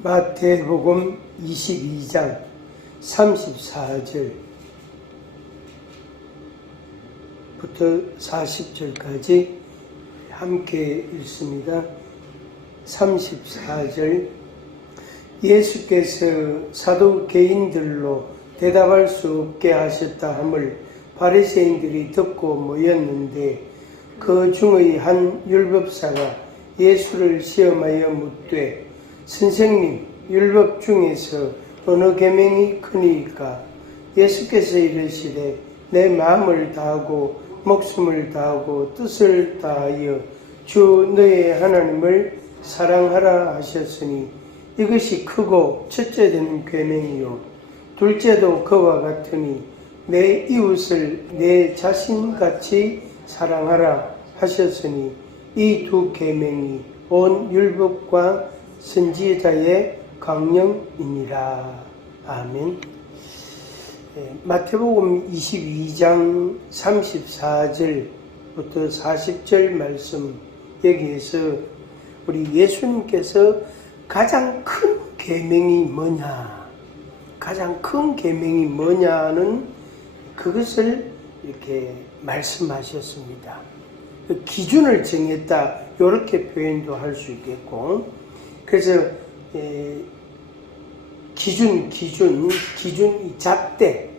마태복음 22장 34절부터 40절까지 함께 읽습니다. 34절. 예수께서 사두개인들로 대답할 수 없게 하셨다 함을 바리새인들이 듣고 모였는데, 그 중의 한 율법사가 예수를 시험하여 묻되, 선생님, 율법 중에서 어느 계명이 크니까? 예수께서 이르시되, 내 마음을 다하고 목숨을 다하고 뜻을 다하여 주 너의 하나님을 사랑하라 하셨으니, 이것이 크고 첫째 되는 계명이요 둘째도 그와 같으니, 내 이웃을 내 자신같이 사랑하라 하셨으니, 이 두 계명이 온 율법과 선지자의 강령이니라. 아멘. 마태복음 22장 34절부터 40절 말씀, 여기에서 우리 예수님께서 가장 큰 계명이 뭐냐, 가장 큰 계명이 뭐냐는 그것을 이렇게 말씀하셨습니다. 그 기준을 정했다, 이렇게 표현도 할 수 있겠고, 그래서 기준이 잣대,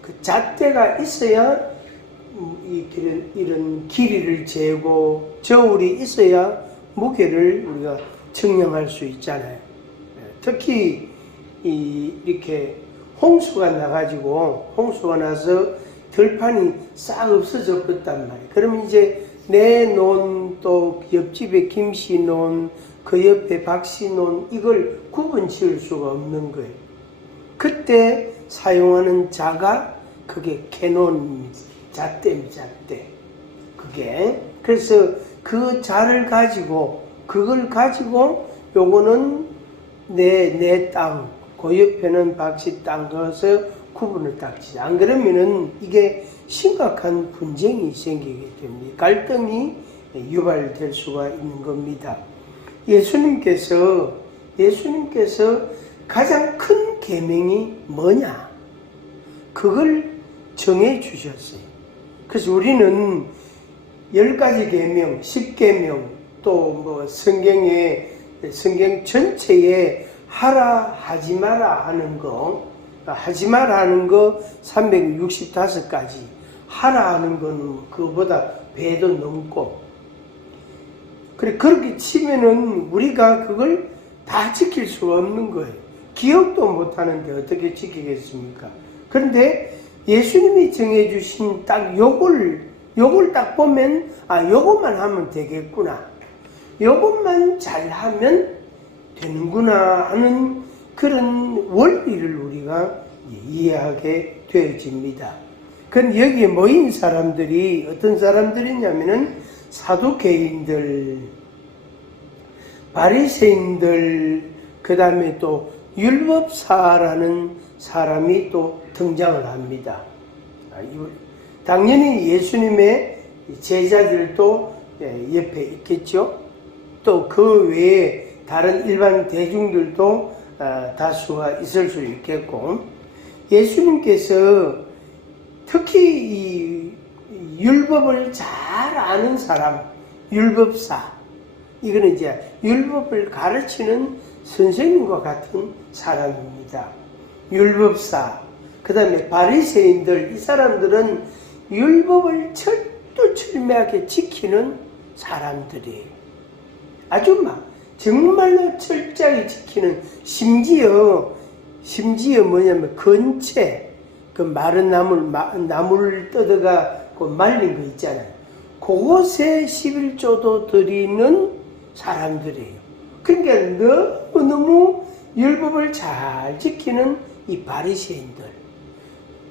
그 잣대가 있어야 이런 길이를 재고 저울이 있어야 무게를 우리가 측량할 수 있잖아요. 특히 이렇게 홍수가 나서 들판이 싹 없어져 버렸단 말이에요. 그러면 이제 내 논, 또 옆집에 김씨 논, 그 옆에 박씨 논, 이걸 구분 지을 수가 없는 거예요. 그때 사용하는 자가 그게 캐논입니다. 잣대입니다. 잣대. 그게. 그래서 그 자를 가지고, 그걸 가지고 요거는 내 땅, 그 옆에는 박씨 땅 넣어서 구분을 딱 지죠. 안 그러면은 이게 심각한 분쟁이 생기게 됩니다. 갈등이 유발될 수가 있는 겁니다. 예수님께서 가장 큰 계명이 뭐냐, 그걸 정해 주셨어요. 그래서 우리는 10가지 계명, 10계명, 또 뭐 성경 전체에 하라 하지 마라 하는 거, 하지 마라 하는 거 365가지, 하라 하는 거는 그거보다 배도 넘고, 그래, 그렇게 치면은 우리가 그걸 다 지킬 수가 없는 거예요. 기억도 못 하는데 어떻게 지키겠습니까? 그런데 예수님이 정해주신 딱 요걸 딱 보면, 요것만 하면 되겠구나, 요것만 잘하면 되는구나 하는 그런 원리를 우리가 이해하게 되어집니다. 그럼 여기에 모인 사람들이 어떤 사람들이냐면은 사두개인들, 바리새인들, 그 다음에 또 율법사라는 사람이 또 등장을 합니다. 당연히 예수님의 제자들도 옆에 있겠죠. 또 그 외에 다른 일반 대중들도 다수가 있을 수 있겠고, 예수님께서 특히 이 율법을 잘 아는 사람, 율법사, 이거는 이제 율법을 가르치는 선생님과 같은 사람입니다. 율법사, 그 다음에 바리새인들, 이 사람들은 율법을 철두철미하게 지키는 사람들이에요. 아주 정말로 철저하게 지키는, 심지어 뭐냐면 건채, 그 마른 나무를 뜯어가 그 말린 거 있잖아요. 그곳에 11조도 드리는 사람들이에요. 그러니까 너무너무 율법을 잘 지키는 이 바리새인들,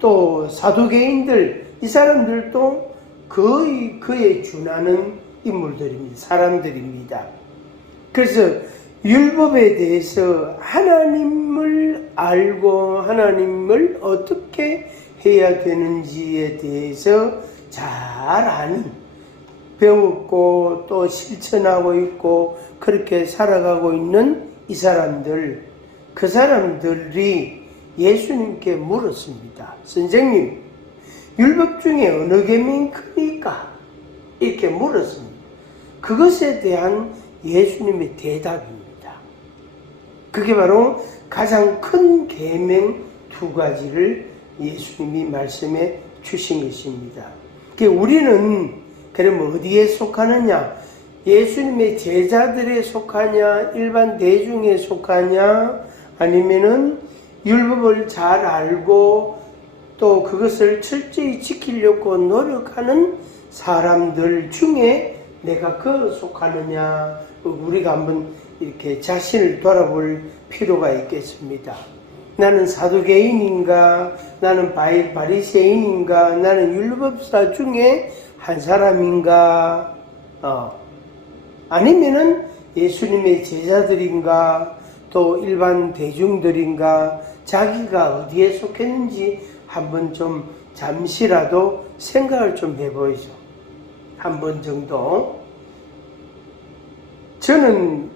또 사두개인들, 이 사람들도 거의 그에 준하는 인물들입니다. 사람들입니다. 그래서 율법에 대해서 하나님을 알고 하나님을 어떻게 해야 되는지에 대해서 잘 아는, 배웠고 또 실천하고 있고 그렇게 살아가고 있는 이 사람들, 그 사람들이 예수님께 물었습니다. 선생님, 율법 중에 어느 계명이 크니까? 이렇게 물었습니다. 그것에 대한 예수님의 대답입니다. 그게 바로 가장 큰 계명 두 가지를 예수님이 말씀해 주신 것입니다. 우리는 그럼 어디에 속하느냐? 예수님의 제자들에 속하냐? 일반 대중에 속하냐? 아니면은 율법을 잘 알고 또 그것을 철저히 지키려고 노력하는 사람들 중에 내가 속하느냐? 우리가 한번 이렇게 자신을 돌아볼 필요가 있겠습니다. 나는 사두개인인가? 나는 바리새인인가? 나는 율법사 중에 한 사람인가? 아니면은 예수님의 제자들인가? 또 일반 대중들인가? 자기가 어디에 속했는지 한번 좀 잠시라도 생각을 좀 해보이죠. 한 번 정도. 저는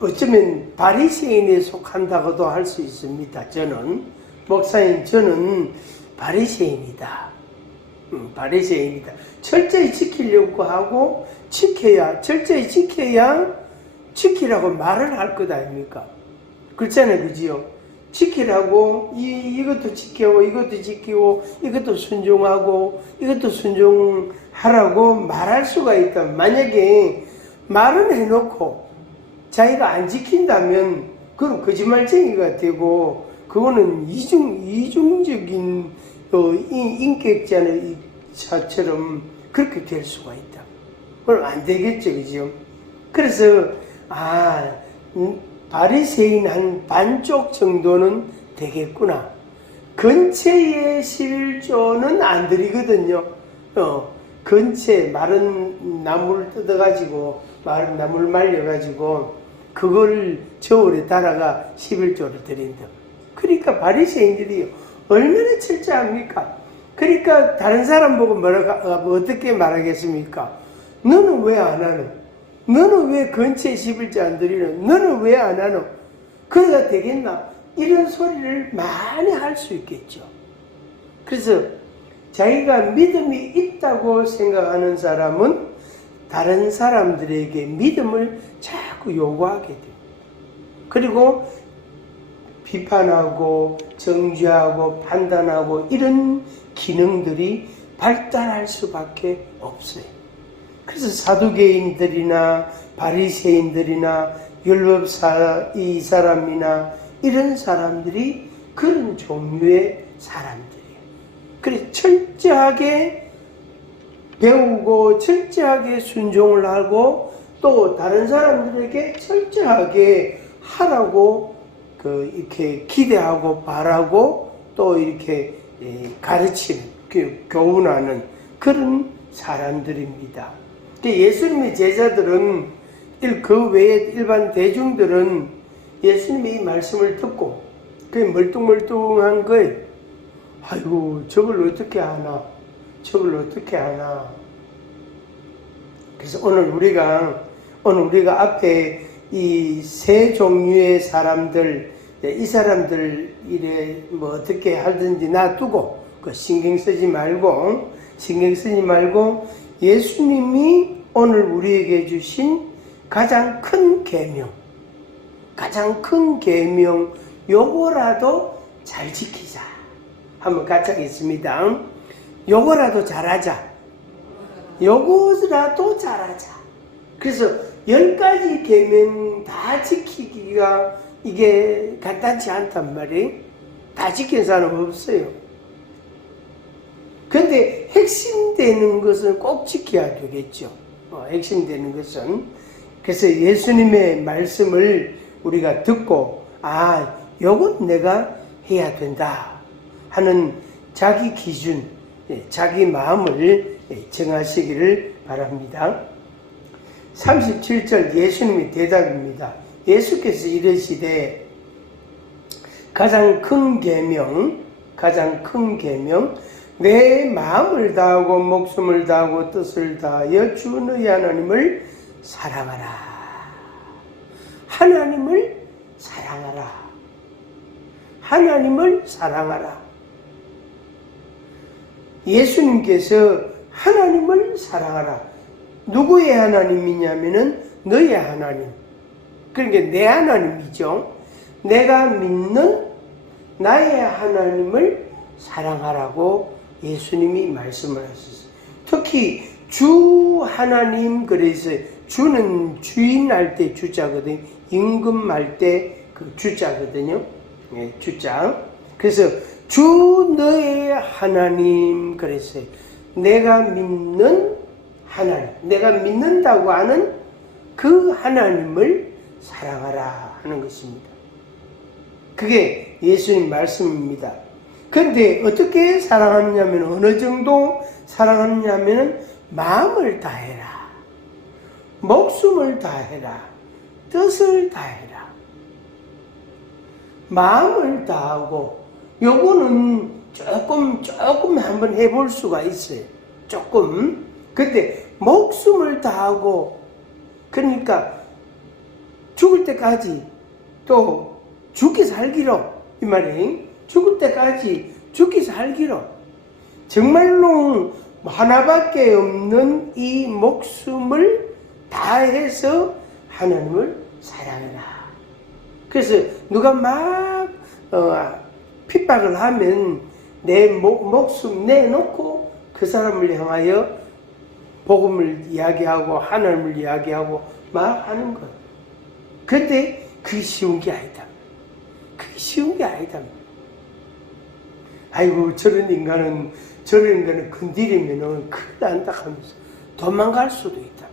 어쩌면 바리새인에 속한다고도 할 수 있습니다. 저는 목사님, 저는 바리새인이다. 바리새인이다. 철저히 지키려고 하고 철저히 지켜야 지키라고 말을 할 것 아닙니까? 그렇잖아요, 그지요? 지키라고 이것도 지키고 이것도 지키고 이것도 순종하고 이것도 순종하라고 말할 수가 있다. 만약에 말은 해놓고 자기가 안 지킨다면 그건 거짓말쟁이가 되고 그거는 이중적인 인격자의 자처럼 그렇게 될 수가 있다. 그럼 안 되겠죠, 그죠? 그래서 바리새인 한 반쪽 정도는 되겠구나. 근처에 11조는 안 드리거든요. 근처에 마른 나무를 뜯어가지고 마른 나무를 말려가지고 그걸 저울에 달아가 11조를 드린다. 그러니까 바리새인들이 얼마나 철저합니까? 그러니까 다른 사람 보고 어떻게 말하겠습니까? 너는 왜 안 하노? 너는 왜 근처에 11조 안 드리노? 너는 왜 안 하노? 그래야 되겠나? 이런 소리를 많이 할 수 있겠죠. 그래서 자기가 믿음이 있다고 생각하는 사람은 다른 사람들에게 믿음을 자꾸 요구하게 돼요. 그리고 비판하고 정죄하고 판단하고 이런 기능들이 발달할 수밖에 없어요. 그래서 사두개인들이나 바리새인들이나 율법사 이 사람이나 이런 사람들이 그런 종류의 사람들이에요. 그래서 철저하게 배우고 철저하게 순종을 하고 또 다른 사람들에게 철저하게 하라고 이렇게 기대하고 바라고 또 이렇게 가르치는 교훈하는 그런 사람들입니다. 예수님의 제자들은 그 외에 일반 대중들은 예수님의 이 말씀을 듣고 그게 멀뚱멀뚱한 거예요. 아이고 저걸 어떻게 하나, 저걸 어떻게 하나. 그래서 오늘 우리가 앞에 이 세 종류의 사람들, 이 사람들 이래 어떻게 하든지 놔두고 신경 쓰지 말고 예수님이 오늘 우리에게 주신 가장 큰 계명, 요거라도 잘 지키자. 한번 같이 하겠습니다. 요거라도 잘하자. 요거라도 잘하자. 그래서 10가지 계명 다 지키기가 이게 간단치 않단 말이에요. 다 지킨 사람 없어요. 근데 핵심되는 것은 꼭 지켜야 되겠죠. 핵심되는 것은. 그래서 예수님의 말씀을 우리가 듣고 요건 내가 해야 된다 하는 자기 기준, 자기 마음을 정하시기를 바랍니다. 37절 예수님의 대답입니다. 예수께서 이르시되 가장 큰 계명 내 마음을 다하고 목숨을 다하고 뜻을 다하여 주 너희 하나님을 사랑하라. 하나님을 사랑하라. 하나님을 사랑하라. 예수님께서 하나님을 사랑하라. 누구의 하나님이냐면은 너의 하나님. 그러니까 내 하나님이죠. 내가 믿는 나의 하나님을 사랑하라고 예수님이 말씀을 하셨어요. 특히 주 하나님, 그래서 주는 주인 할 때 주자거든요. 임금할 때 그 주자거든요. 네, 주자. 그래서 주 너의 하나님, 그래서 내가 믿는 하나님, 내가 믿는다고 하는 그 하나님을 사랑하라 하는 것입니다. 그게 예수님 말씀입니다. 그런데 어떻게 사랑하느냐면, 어느 정도 사랑하느냐면 마음을 다해라, 목숨을 다해라, 뜻을 다해라. 마음을 다하고, 요거는 조금 한번 해볼 수가 있어요. 조금. 근데 목숨을 다하고, 그러니까 죽을 때까지, 또 죽기 살기로, 이 말이에요. 죽을 때까지 죽기 살기로, 정말로 하나밖에 없는 이 목숨을 다해서 하나님을 사랑해라. 그래서 누가 막 핍박을 하면 내 목숨 내놓고 그 사람을 향하여 복음을 이야기하고 하나님을 이야기하고 막 하는 거예요. 그런데 그게 쉬운 게 아니다. 그게 쉬운 게 아니다. 아이고, 저런 인간은 건드리면 큰일 난다 하면서 도망갈 수도 있다.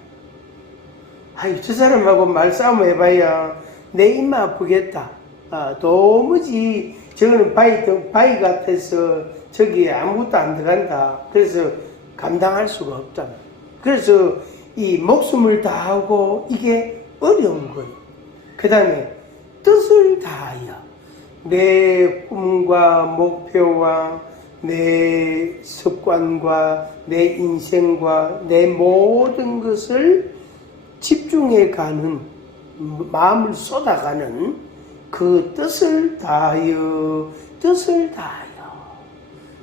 아이고, 저 사람하고 말싸움 해봐야 내 입만 아프겠다. 도무지 저거는 바위 같아서 저기에 아무것도 안 들어간다. 그래서 감당할 수가 없다. 그래서 이 목숨을 다하고 이게 어려운 거예요. 그 다음에 뜻을 다하여 내 꿈과 목표와 내 습관과 내 인생과 내 모든 것을 집중해 가는, 마음을 쏟아가는 그 뜻을 다하여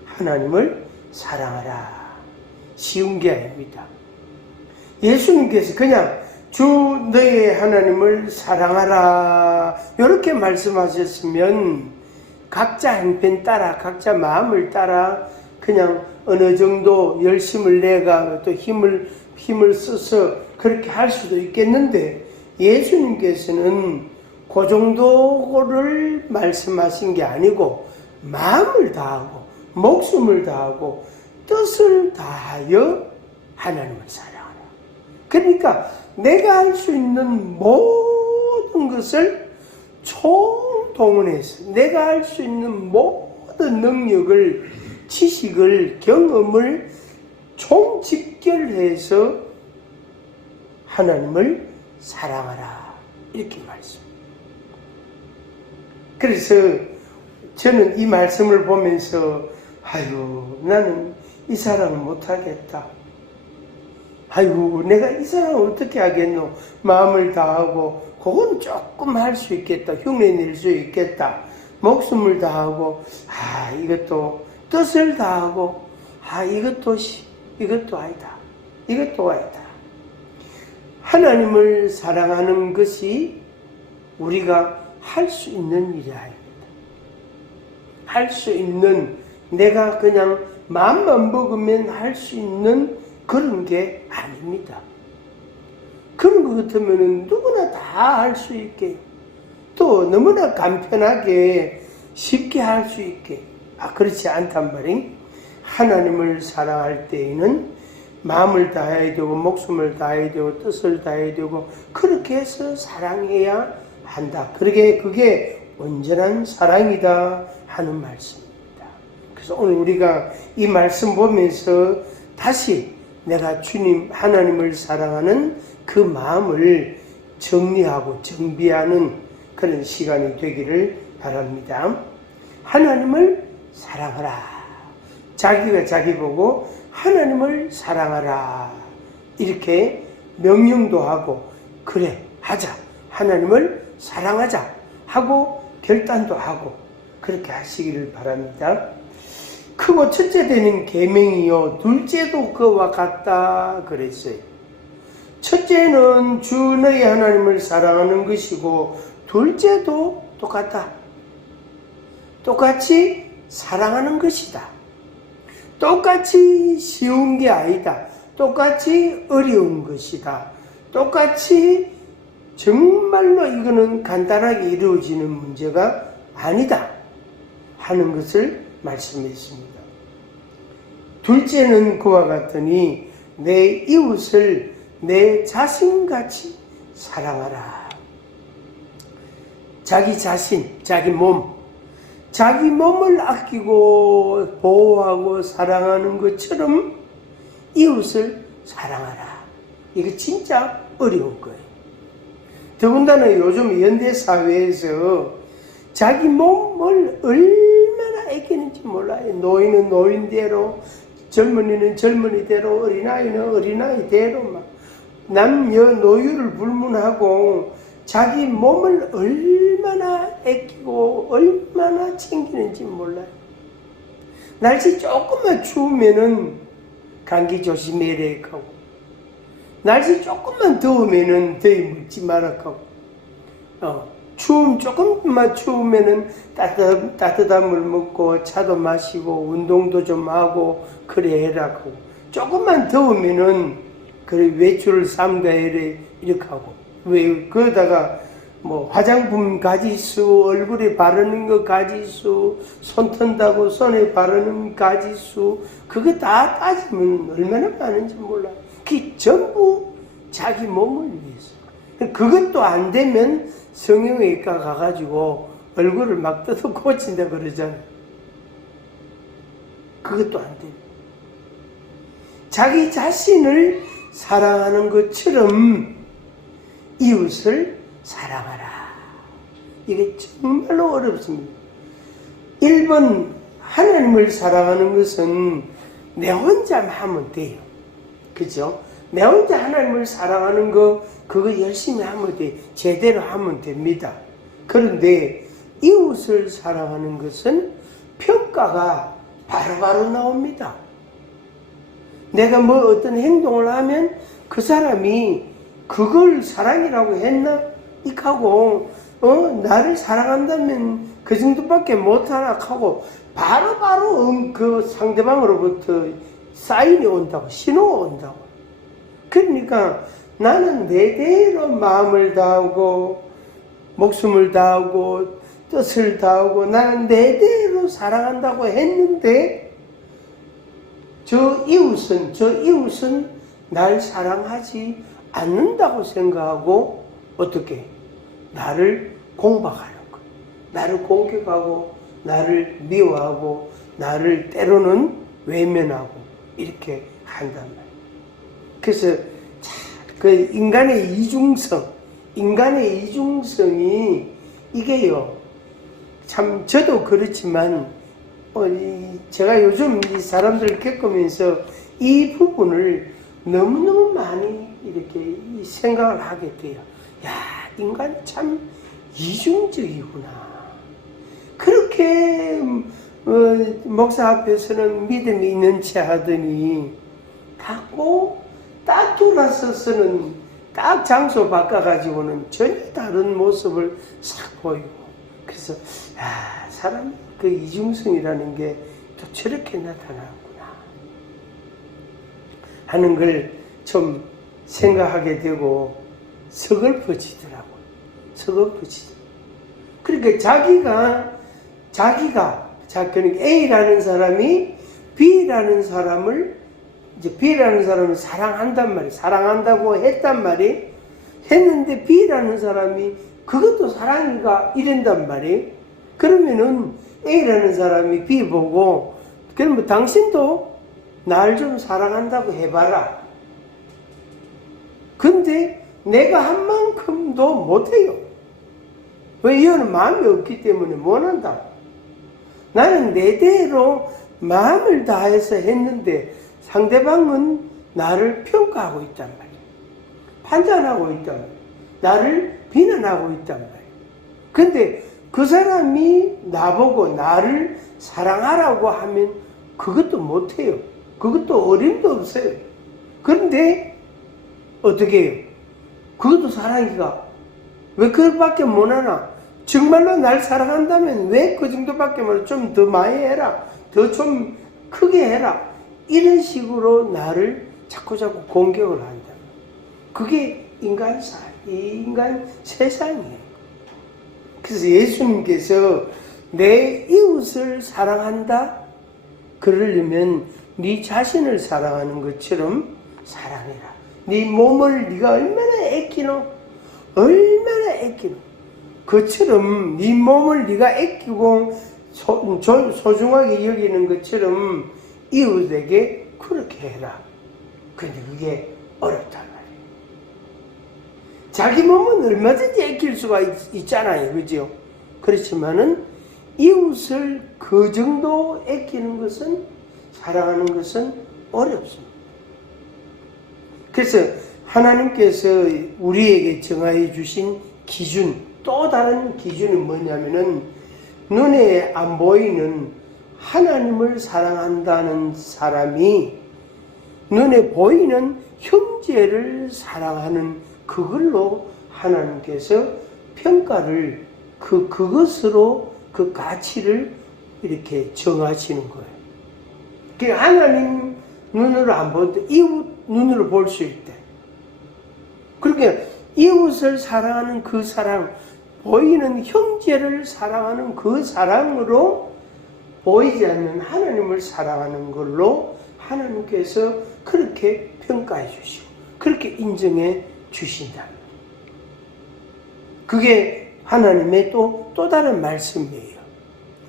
하나님을 사랑하라. 쉬운 게 아닙니다. 예수님께서 그냥 주 너의 하나님을 사랑하라 이렇게 말씀하셨으면 각자 행편 따라, 각자 마음을 따라 그냥 어느 정도 열심을 내가 또 힘을 써서 그렇게 할 수도 있겠는데, 예수님께서는 그 정도를 말씀하신 게 아니고 마음을 다하고 목숨을 다하고 뜻을 다하여 하나님을 사랑하라. 그러니까 내가 할 수 있는 모든 것을 총동원해서 내가 할 수 있는 모든 능력을, 지식을, 경험을 총집결해서 하나님을 사랑하라 이렇게 말씀. 그래서 저는 이 말씀을 보면서 아이고, 나는 이 사람은 못하겠다. 아이고, 내가 이 사람을 어떻게 하겠노? 마음을 다하고 그건 조금 할 수 있겠다. 흉내 낼 수 있겠다. 목숨을 다하고 이것도 뜻을 다하고 이것도 아니다. 이것도 아니다. 하나님을 사랑하는 것이 우리가 할 수 있는 일이 아닙니다. 할 수 있는, 내가 그냥 마음만 먹으면 할 수 있는 그런 게 아닙니다. 그런 것 같으면 누구나 다 할 수 있게, 또 너무나 간편하게 쉽게 할 수 있게, 그렇지 않단 말이에요. 하나님을 사랑할 때에는 마음을 다해야 되고 목숨을 다해야 되고 뜻을 다해야 되고 그렇게 해서 사랑해야 한다. 그게 온전한 사랑이다 하는 말씀입니다. 그래서 오늘 우리가 이 말씀 보면서 다시 내가 주님 하나님을 사랑하는 그 마음을 정리하고 정비하는 그런 시간이 되기를 바랍니다. 하나님을 사랑하라. 자기가 자기 보고 하나님을 사랑하라. 이렇게 명령도 하고, 그래, 하자. 하나님을 사랑하자. 하고 결단도 하고 그렇게 하시기를 바랍니다. 크고 첫째 되는 계명이요 둘째도 그와 같다 그랬어요. 첫째는 주 너희 하나님을 사랑하는 것이고 둘째도 똑같다. 똑같이 사랑하는 것이다. 똑같이 쉬운 게 아니다. 똑같이 어려운 것이다. 똑같이 정말로 이거는 간단하게 이루어지는 문제가 아니다 하는 것을 말씀했습니다. 둘째는 그와 같으니 내 이웃을 내 자신같이 사랑하라. 자기 자신, 자기 몸을 아끼고 보호하고 사랑하는 것처럼 이웃을 사랑하라. 이거 진짜 어려운 거예요. 더군다나 요즘 현대사회에서 자기 몸을 얼마나 아끼는지 몰라요. 노인은 노인대로, 젊은이는 젊은이대로, 어린아이는 어린아이대로 막 남녀노유를 불문하고 자기 몸을 얼마나 아끼고 얼마나 챙기는지 몰라요. 날씨 조금만 추우면은 감기 조심해야 하고, 날씨 조금만 더우면은 더위 묻지 마라 하고, 조금만 추우면은 따뜻한 물 먹고 차도 마시고 운동도 좀 하고 그래 해라 하고, 조금만 더우면은 그래 외출을 삼가해라 이렇게 하고, 왜 그러다가 뭐 화장품 가지수, 얼굴에 바르는 거 가지수, 손 턴다고 손에 바르는 가지수, 그거 다 따지면 얼마나 많은지 몰라요. 그게 전부 자기 몸을 위해서. 그것도 안 되면 성형외과 가가지고 얼굴을 막 뜯어 고친다 그러잖아요. 그것도 안 돼요. 자기 자신을 사랑하는 것처럼 이웃을 사랑하라. 이게 정말로 어렵습니다. 1번 하나님을 사랑하는 것은 내 혼자 하면 돼요. 그죠? 내 혼자 하나님을 사랑하는 거 그거 열심히 하면 돼. 제대로 하면 됩니다. 그런데 이웃을 사랑하는 것은 평가가 바로바로 나옵니다. 내가 뭐 어떤 행동을 하면 그 사람이 그걸 사랑이라고 했나? 이하고 나를 사랑한다면 그 정도밖에 못하나 하고 바로바로 그 상대방으로부터 사인이 온다고, 신호가 온다고. 그러니까 나는 내대로 마음을 다하고 목숨을 다하고 뜻을 다하고 나는 내대로 사랑한다고 했는데 저 이웃은 날 사랑하지 않는다고 생각하고 어떻게 나를 공박하는 거야. 나를 공격하고 나를 미워하고 나를 때로는 외면하고 이렇게 한단 말이야. 그래서 그 인간의 이중성이 이게요. 참 저도 그렇지만 제가 요즘 이 사람들을 겪으면서 이 부분을 너무너무 많이 이렇게 생각을 하게 돼요. 야, 인간이 참 이중적이구나. 그렇게 목사 앞에서는 믿음이 있는 체 하더니 자꾸 딱 돌아서서는 딱 장소 바꿔가지고는 전혀 다른 모습을 싹 보이고. 그래서 사람 그 이중성이라는 게 또 저렇게 나타나구나 하는 걸 좀 생각하게 되고 서글퍼지더라고요. 그러니까 그러니까 A라는 사람이 B라는 사람을 사랑한단 말이에요. 사랑한다고 했단 말이에요. 했는데 B라는 사람이 그것도 사랑이가 이런단 말이에요. 그러면은 A라는 사람이 B 보고 그러면 당신도 날 좀 사랑한다고 해봐라. 근데 내가 한 만큼도 못해요. 왜? 이거는 마음이 없기 때문에 못한다. 나는 내대로 마음을 다해서 했는데 상대방은 나를 평가하고 있단 말이야. 판단하고 있단 말이야. 나를 비난하고 있단 말이야. 근데 그 사람이 나보고 나를 사랑하라고 하면 그것도 못해요. 그것도 어림도 없어요. 그런데 어떻게 해요? 그것도 사랑이가 왜 그것밖에 못하나? 정말로 날 사랑한다면 왜 그 정도밖에 못해? 좀 더 많이 해라. 더 좀 크게 해라. 이런 식으로 나를 자꾸 공격을 한다. 그게 인간 세상이에요. 그래서 예수님께서 내 이웃을 사랑한다? 그러려면 네 자신을 사랑하는 것처럼 사랑해라. 네 몸을 네가 얼마나 아끼노? 그처럼 네 몸을 네가 아끼고 소중하게 여기는 것처럼 이웃에게 그렇게 해라. 근데 그게 어렵단 말이에요. 자기 몸은 얼마든지 아낄 수가 있잖아요. 그죠? 그렇지만은 이웃을 그 정도 아끼는 것은, 사랑하는 것은 어렵습니다. 그래서 하나님께서 우리에게 정하여 주신 기준, 또 다른 기준은 뭐냐면은 눈에 안 보이는 하나님을 사랑한다는 사람이 눈에 보이는 형제를 사랑하는 그걸로 하나님께서 평가를 그것으로 그 가치를 이렇게 정하시는 거예요. 그러니까 하나님 눈으로 안 보는데 이웃 눈으로 볼 수 있대. 그러니까 이웃을 사랑하는 그 사랑, 보이는 형제를 사랑하는 그 사랑으로 보이지 않는 하나님을 사랑하는 걸로 하나님께서 그렇게 평가해 주시고 그렇게 인정해 주신다. 그게 하나님의 또 다른 말씀이에요.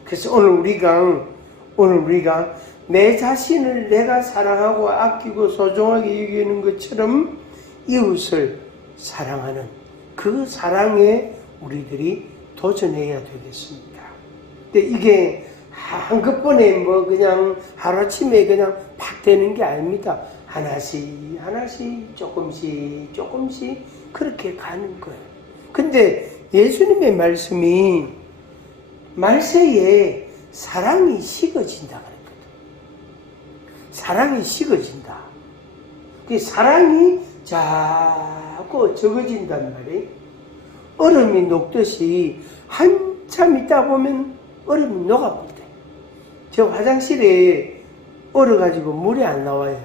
그래서 오늘 우리가 내 자신을 내가 사랑하고 아끼고 소중하게 여기는 것처럼 이웃을 사랑하는 그 사랑에 우리들이 도전해야 되겠습니다. 근데 이게 한꺼번에 그냥 하루아침에 그냥 팍 되는 게 아닙니다. 하나씩 조금씩 그렇게 가는 거예요. 근데 예수님의 말씀이 말세에 사랑이 식어진다 그랬거든. 사랑이 식어진다. 그 사랑이 자꾸 적어진단 말이에요. 얼음이 녹듯이 한참 있다 보면 얼음이 녹아버린대. 저 화장실에 얼어가지고 물이 안 나와요.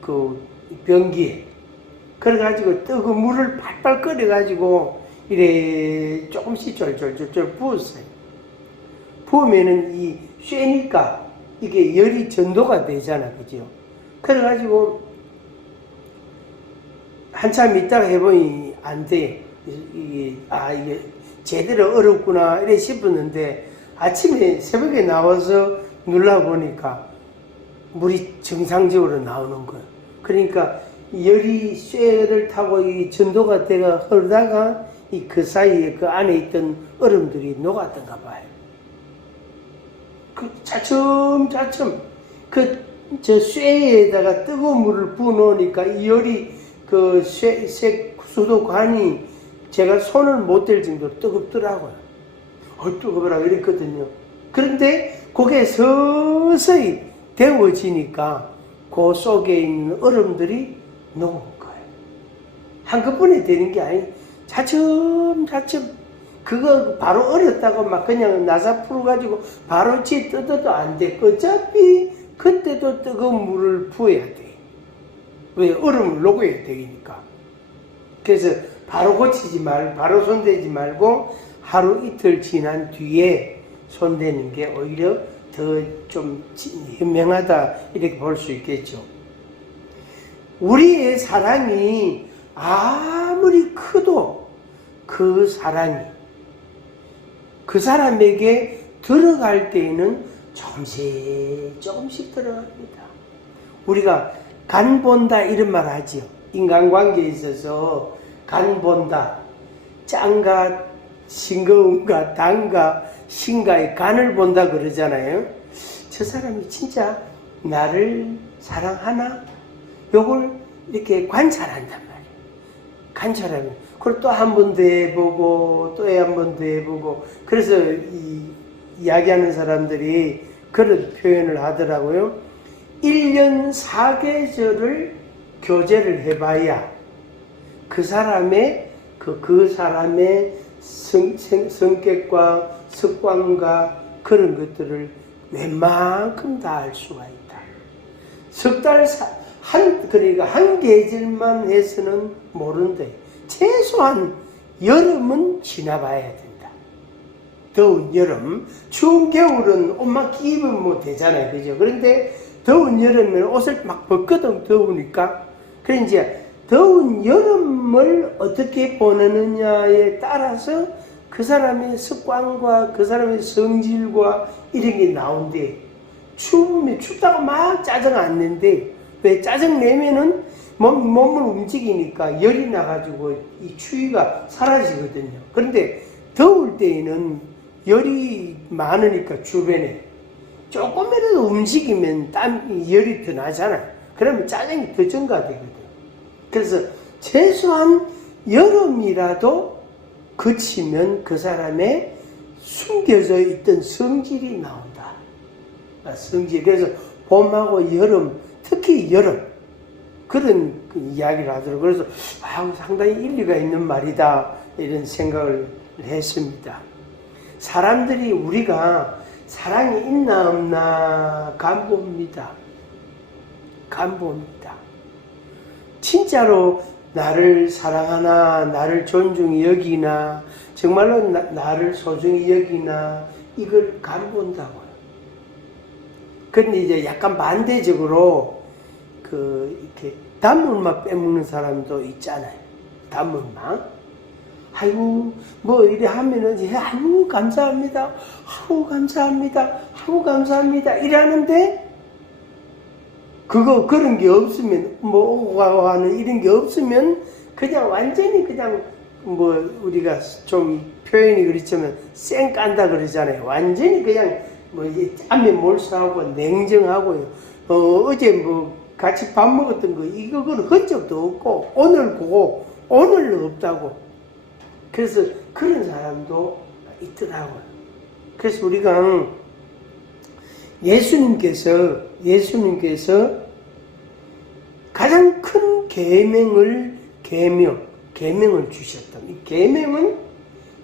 그 변기에. 그래가지고 뜨거운 물을 팔팔 끓여가지고 이래 조금씩 쫄쫄쫄쫄 부었어요. 부으면은 이 쇠니까 이게 열이 전도가 되잖아. 그죠? 그래가지고 한참 있다가 해보니 안 돼. 이게 제대로 얼었구나 이래 싶었는데 아침에 새벽에 나와서 눌러보니까 물이 정상적으로 나오는 거예요. 그러니까 열이 쇠를 타고 이 전도가 돼가 흐르다가 그 사이에 그 안에 있던 얼음들이 녹았던가 봐요. 그 차츰차츰 저 쇠에다가 뜨거운 물을 부어 놓으니까 이 열이 그 쇠 수도관이 제가 손을 못 댈 정도로 뜨겁더라고요. 뜨거워라 이랬거든요. 그런데 그게 서서히 데워지니까 그 속에 있는 얼음들이 녹은 거예요. 한꺼번에 되는 게 아니 차츰차츰. 그거 바로 얼었다고 막 그냥 나사 풀어가지고 바로 뜯어도 안 돼. 어차피 그때도 뜨거운 물을 부어야 돼. 왜? 얼음을 녹여야 되니까. 그래서 바로 고치지 말고, 바로 손대지 말고 하루 이틀 지난 뒤에 손대는 게 오히려 더 좀 현명하다 이렇게 볼 수 있겠죠. 우리의 사랑이 아무리 커도 그 사랑이 그 사람에게 들어갈 때에는 조금씩 들어갑니다. 우리가 간 본다 이런 말 하죠. 인간관계에 있어서 간 본다. 짠가 싱거운가 단가 신가의 간을 본다 그러잖아요. 저 사람이 진짜 나를 사랑하나? 요걸 이렇게 관찰한단 말이에요. 관찰하면 그걸 또 한 번 더 해보고 또 한 번 더 해보고 그래서 이야기하는 사람들이 그런 표현을 하더라고요. 1년 4계절을 교제를 해봐야 그 사람의 성격과 습관과 그런 것들을 웬만큼 다 알 수가 있다. 석 달, 그러니까 한 계절만 해서는 모른대. 최소한 여름은 지나봐야 된다. 더운 여름, 추운 겨울은 옷만 끼면 뭐 되잖아요. 그죠? 그런데 더운 여름에는 옷을 막 벗거든, 더우니까. 그래, 이제 더운 여름을 어떻게 보내느냐에 따라서 그 사람의 습관과 그 사람의 성질과 이런 게 나온대. 추우면 춥다고 막 짜증 안 낸대. 왜? 짜증 내면은 몸을 움직이니까 열이 나가지고 이 추위가 사라지거든요. 그런데 더울 때에는 열이 많으니까 주변에 조금이라도 움직이면 열이 더 나잖아요. 그러면 짜증이 더 증가되거든. 그래서 최소한 여름이라도 그치면 그 사람의 숨겨져 있던 성질이 나온다. 성질. 그래서 봄하고 여름, 특히 여름 그런 이야기를 하더라고요. 그래서 상당히 일리가 있는 말이다 이런 생각을 했습니다. 사람들이 우리가 사랑이 있나 없나 간봅니다. 진짜로 나를 사랑하나, 나를 존중히 여기나, 정말로 나를 소중히 여기나, 이걸 간본다고요. 근데 이제 약간 반대적으로, 이렇게 단물만 빼먹는 사람도 있잖아요. 단물만. 아이고, 뭐 이래 하면은, 아이고, 감사합니다. 아이고, 감사합니다. 아이고, 감사합니다. 이러는데, 그런 게 없으면, 오고 하는 이런 게 없으면, 그냥 완전히 그냥, 우리가 좀 표현이 그렇지만, 쌩 깐다 그러잖아요. 완전히 그냥, 짬에 몰수하고, 냉정하고요. 어제 같이 밥 먹었던 거, 이거는 흔적도 없고, 오늘 없다고. 그래서 그런 사람도 있더라고요. 그래서 우리가, 예수님께서 가장 큰 계명을 주셨다. 이 계명은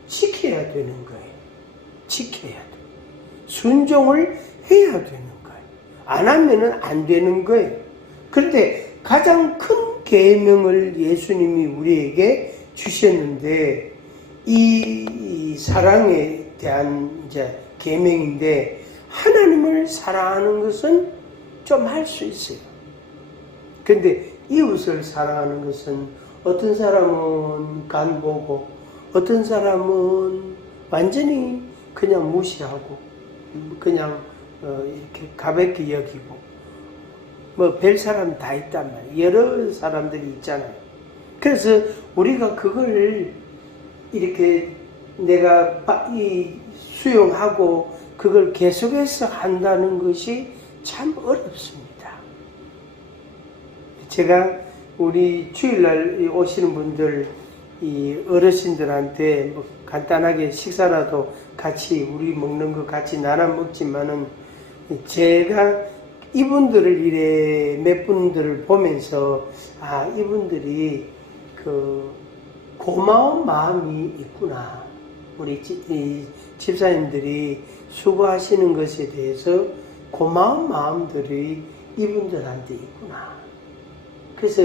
지켜야 되는 거예요. 지켜야 돼. 순종을 해야 되는 거예요. 안 하면은 안 되는 거예요. 그런데 가장 큰 계명을 예수님이 우리에게 주셨는데 이 사랑에 대한 이제 계명인데 하나님을 사랑하는 것은 좀 할 수 있어요. 근데 이웃을 사랑하는 것은 어떤 사람은 간보고 어떤 사람은 완전히 그냥 무시하고 그냥 이렇게 가볍게 여기고 별 사람 다 있단 말이에요. 여러 사람들이 있잖아요. 그래서 우리가 그걸 이렇게 내가 수용하고 그걸 계속해서 한다는 것이 참 어렵습니다. 제가 우리 주일날 오시는 분들, 이 어르신들한테 간단하게 식사라도 같이 우리 먹는 거 같이 나눠 먹지만은 제가 이분들을 이래 몇 분들을 보면서 이분들이 고마운 마음이 있구나. 우리 집사님들이 수고하시는 것에 대해서 고마운 마음들이 이분들한테 있구나. 그래서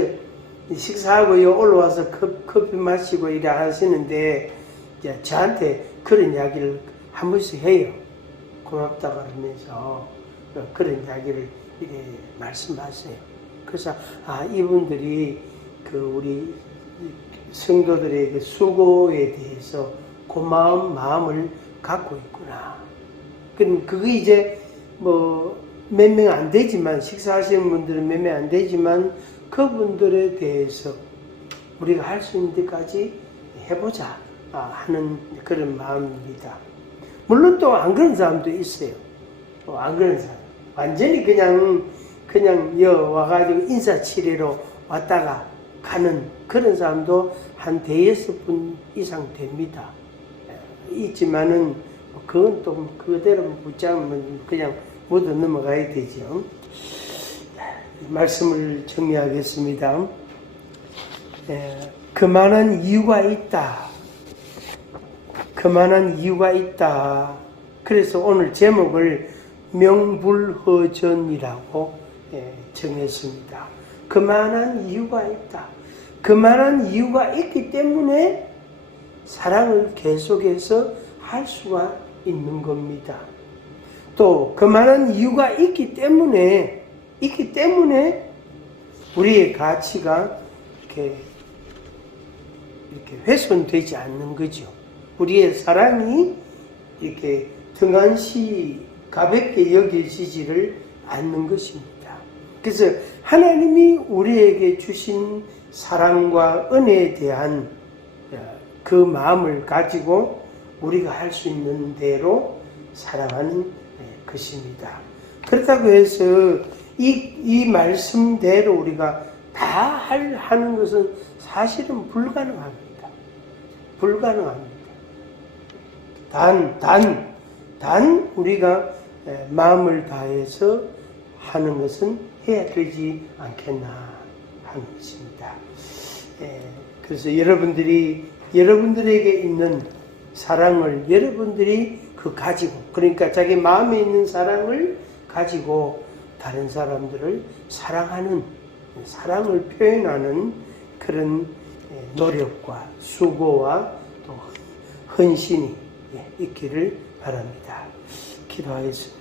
식사하고 올라와서 커피 마시고 이래 하시는데 이제 저한테 그런 이야기를 한 번씩 해요. 고맙다고 하면서 그런 이야기를 이렇게 말씀하세요. 그래서 이분들이 우리 성도들의 수고에 대해서 고마운 마음을 갖고 있구나. 그럼 그게 이제 몇 명 안 되지만 식사하시는 분들은 몇 명 안 되지만 그분들에 대해서 우리가 할 수 있는 데까지 해보자 하는 그런 마음입니다. 물론 또 안 그런 사람도 있어요. 안 그런 사람. 완전히 그냥 와가지고 인사치레로 왔다가 가는 그런 사람도 한 대여섯 분 이상 됩니다. 있지만은 그건 또 그대로 붙잡으면 그냥 모두 넘어가야 되죠. 말씀을 정리하겠습니다. 그만한 이유가 있다. 그만한 이유가 있다. 그래서 오늘 제목을 명불허전이라고 정했습니다. 그만한 이유가 있다. 그만한 이유가 있기 때문에 사랑을 계속해서 할 수가 있는 겁니다. 또 그만한 이유가 있기 때문에 우리의 가치가 이렇게 훼손되지 않는 거죠. 우리의 사랑이 이렇게 등한시 가볍게 여겨지지를 않는 것입니다. 그래서 하나님이 우리에게 주신 사랑과 은혜에 대한 그 마음을 가지고 우리가 할 수 있는 대로 사랑하는 것입니다. 그렇다고 해서 이 말씀대로 우리가 다 하는 것은 사실은 불가능합니다. 불가능합니다. 단 우리가 마음을 다해서 하는 것은 해야 되지 않겠나 하는 것입니다. 그래서 여러분들에게 있는 사랑을 여러분들이 가지고, 그러니까 자기 마음에 있는 사랑을 가지고 다른 사람들을 사랑하는, 사랑을 표현하는 그런 노력과 수고와 또 헌신이 있기를 바랍니다. 기도하겠습니다.